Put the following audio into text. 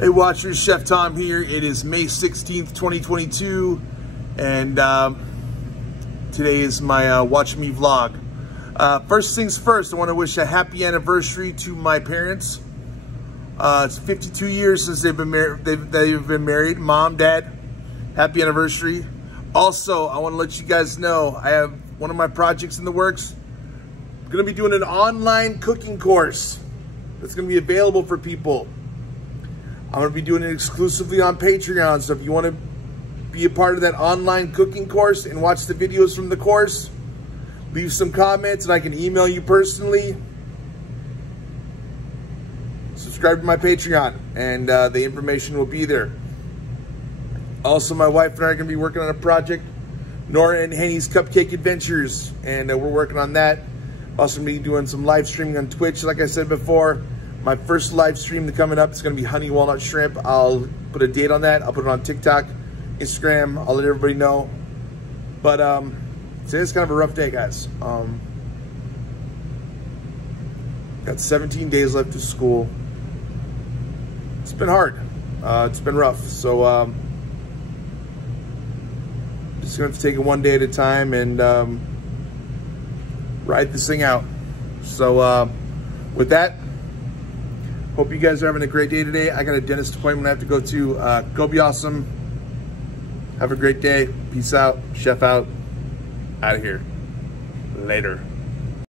Hey watchers, Chef Tom here. It is May 16th, 2022, and today is my Watch Me vlog. First things first, I want to wish a happy anniversary to my parents. It's 52 years since they've been married. Mom, Dad, happy anniversary. Also, I want to let you guys know I have one of my projects in the works. I'm going to be doing an online cooking course that's going to be available for people. I'm going to be doing it exclusively on Patreon, so if you want to be a part of that online cooking course and watch the videos from the course, leave some comments and I can email you personally. Subscribe to my Patreon and the information will be there. Also, my wife and I are going to be working on a project, Nora and Henny's Cupcake Adventures, and we're working on that. Also going to be doing some live streaming on Twitch, like I said before. My first live stream coming up is going to be honey walnut shrimp. I'll put a date on that. I'll put it on TikTok, Instagram. I'll let everybody know. But today's kind of a rough day, guys. Got 17 days left of school. It's been hard. It's been rough. So just going to have to take it one day at a time and ride this thing out. So with that, hope you guys are having a great day today. I got a dentist appointment I have to go to. Go be awesome. Have a great day. Peace out. Chef out. Out of here. Later.